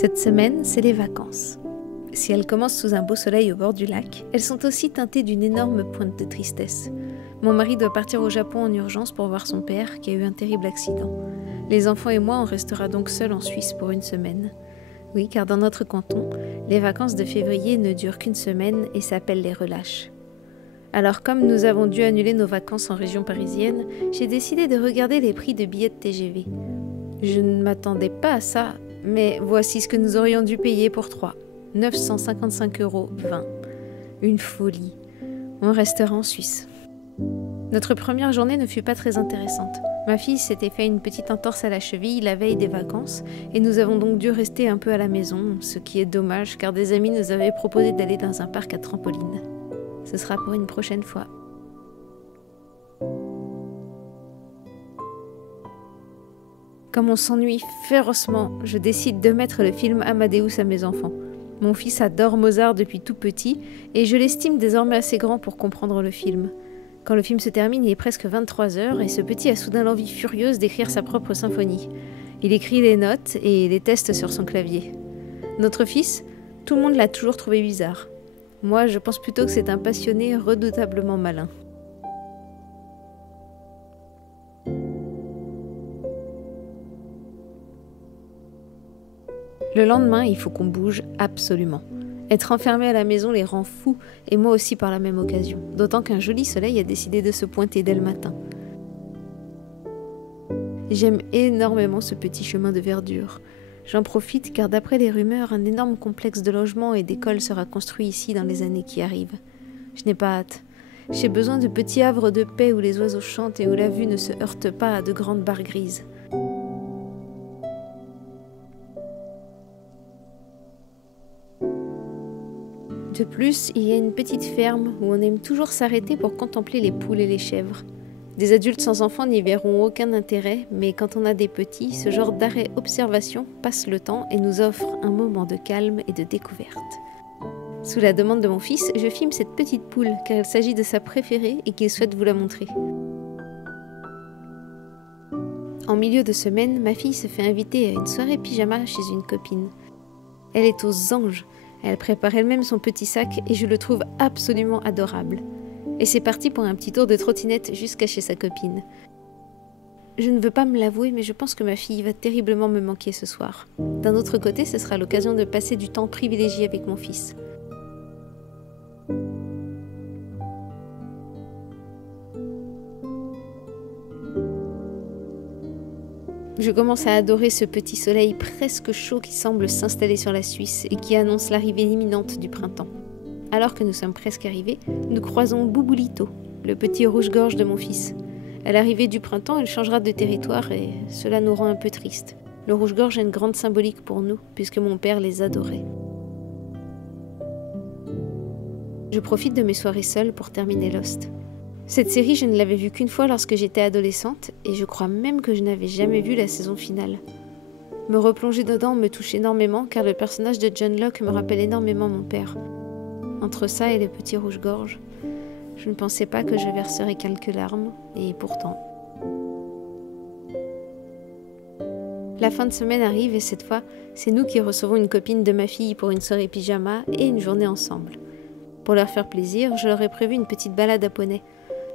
Cette semaine, c'est les vacances. Si elles commencent sous un beau soleil au bord du lac, elles sont aussi teintées d'une énorme pointe de tristesse. Mon mari doit partir au Japon en urgence pour voir son père qui a eu un terrible accident. Les enfants et moi, on restera donc seuls en Suisse pour une semaine. Oui, car dans notre canton, les vacances de février ne durent qu'une semaine et s'appellent les relâches. Alors comme nous avons dû annuler nos vacances en région parisienne, j'ai décidé de regarder les prix de billets de TGV. Je ne m'attendais pas à ça, mais voici ce que nous aurions dû payer pour 3. 955,20 €. Une folie. On restera en Suisse. Notre première journée ne fut pas très intéressante. Ma fille s'était fait une petite entorse à la cheville la veille des vacances et nous avons donc dû rester un peu à la maison, ce qui est dommage car des amis nous avaient proposé d'aller dans un parc à trampoline. Ce sera pour une prochaine fois. Comme on s'ennuie férocement, je décide de mettre le film Amadeus à mes enfants. Mon fils adore Mozart depuis tout petit et je l'estime désormais assez grand pour comprendre le film. Quand le film se termine, il est presque 23 h et ce petit a soudain l'envie furieuse d'écrire sa propre symphonie. Il écrit les notes et les teste sur son clavier. Notre fils, tout le monde l'a toujours trouvé bizarre. Moi, je pense plutôt que c'est un passionné redoutablement malin. Le lendemain, il faut qu'on bouge absolument. Être enfermé à la maison les rend fous, et moi aussi par la même occasion. D'autant qu'un joli soleil a décidé de se pointer dès le matin. J'aime énormément ce petit chemin de verdure. J'en profite car d'après les rumeurs, un énorme complexe de logements et d'écoles sera construit ici dans les années qui arrivent. Je n'ai pas hâte. J'ai besoin de petits havres de paix où les oiseaux chantent et où la vue ne se heurte pas à de grandes barres grises. De plus, il y a une petite ferme où on aime toujours s'arrêter pour contempler les poules et les chèvres. Des adultes sans enfants n'y verront aucun intérêt, mais quand on a des petits, ce genre d'arrêt-observation passe le temps et nous offre un moment de calme et de découverte. Sous la demande de mon fils, je filme cette petite poule car il s'agit de sa préférée et qu'il souhaite vous la montrer. En milieu de semaine, ma fille se fait inviter à une soirée pyjama chez une copine. Elle est aux anges. Elle prépare elle-même son petit sac et je le trouve absolument adorable. Et c'est parti pour un petit tour de trottinette jusqu'à chez sa copine. Je ne veux pas me l'avouer, mais je pense que ma fille va terriblement me manquer ce soir. D'un autre côté, ce sera l'occasion de passer du temps privilégié avec mon fils. Je commence à adorer ce petit soleil presque chaud qui semble s'installer sur la Suisse et qui annonce l'arrivée imminente du printemps. Alors que nous sommes presque arrivés, nous croisons Bouboulito, le petit rouge-gorge de mon fils. À l'arrivée du printemps, elle changera de territoire et cela nous rend un peu tristes. Le rouge-gorge a une grande symbolique pour nous, puisque mon père les adorait. Je profite de mes soirées seules pour terminer Lost. Cette série, je ne l'avais vue qu'une fois lorsque j'étais adolescente, et je crois même que je n'avais jamais vu la saison finale. Me replonger dedans me touche énormément, car le personnage de John Locke me rappelle énormément mon père. Entre ça et le petit rouge-gorge, je ne pensais pas que je verserais quelques larmes, et pourtant. La fin de semaine arrive et cette fois, c'est nous qui recevons une copine de ma fille pour une soirée pyjama et une journée ensemble. Pour leur faire plaisir, je leur ai prévu une petite balade à poney.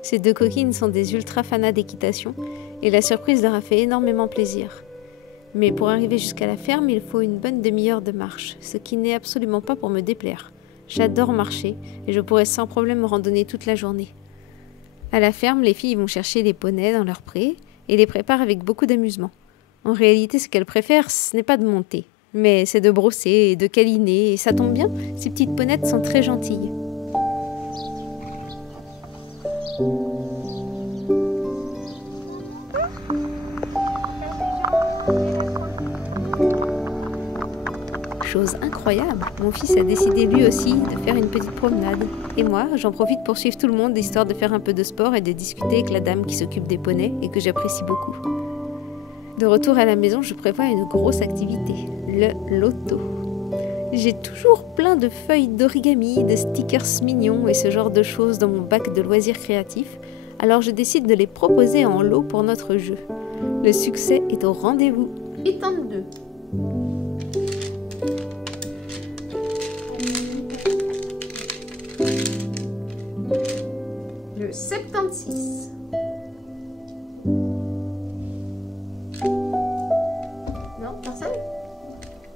Ces deux coquines sont des ultra fanas d'équitation et la surprise leur a fait énormément plaisir. Mais pour arriver jusqu'à la ferme, il faut une bonne demi-heure de marche, ce qui n'est absolument pas pour me déplaire. J'adore marcher et je pourrais sans problème me randonner toute la journée. À la ferme, les filles vont chercher les poneys dans leur pré et les préparent avec beaucoup d'amusement. En réalité, ce qu'elles préfèrent, ce n'est pas de monter, mais c'est de brosser et de câliner, et ça tombe bien, ces petites ponettes sont très gentilles. Chose incroyable, mon fils a décidé lui aussi de faire une petite promenade. Et moi, j'en profite pour suivre tout le monde, histoire de faire un peu de sport et de discuter avec la dame qui s'occupe des poneys et que j'apprécie beaucoup. De retour à la maison, je prévois une grosse activité, le loto. J'ai toujours plein de feuilles d'origami, de stickers mignons et ce genre de choses dans mon bac de loisirs créatifs, alors je décide de les proposer en lot pour notre jeu. Le succès est au rendez-vous. Et tente 2.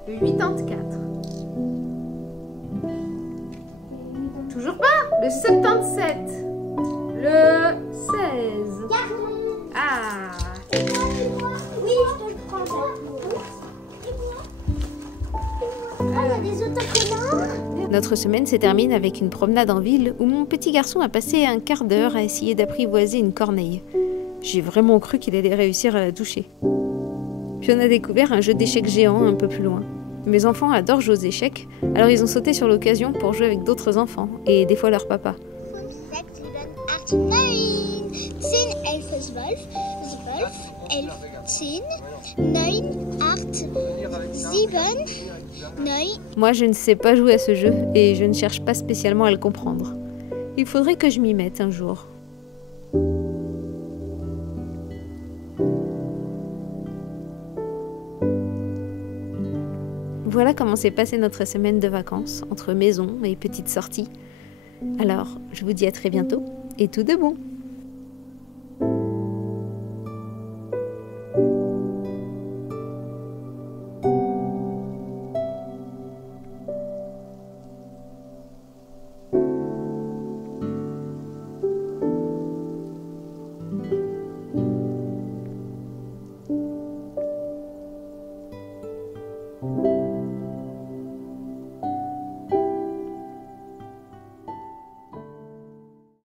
Le 84. Toujours pas. Le 77. Le 16. Ah. Oui, je te le prends. Ah, il y a des autocollants. Notre semaine se termine avec une promenade en ville où mon petit garçon a passé un quart d'heure à essayer d'apprivoiser une corneille. J'ai vraiment cru qu'il allait réussir à la toucher. Puis on a découvert un jeu d'échecs géant un peu plus loin. Mes enfants adorent jouer aux échecs, alors ils ont sauté sur l'occasion pour jouer avec d'autres enfants, et des fois leur papa. 9, 10, 11, 12, 11, 10, 9, 8, 7, 9. Moi je ne sais pas jouer à ce jeu, et je ne cherche pas spécialement à le comprendre. Il faudrait que je m'y mette un jour. Voilà comment s'est passée notre semaine de vacances, entre maison et petites sorties. Alors, je vous dis à très bientôt, et tout de bon!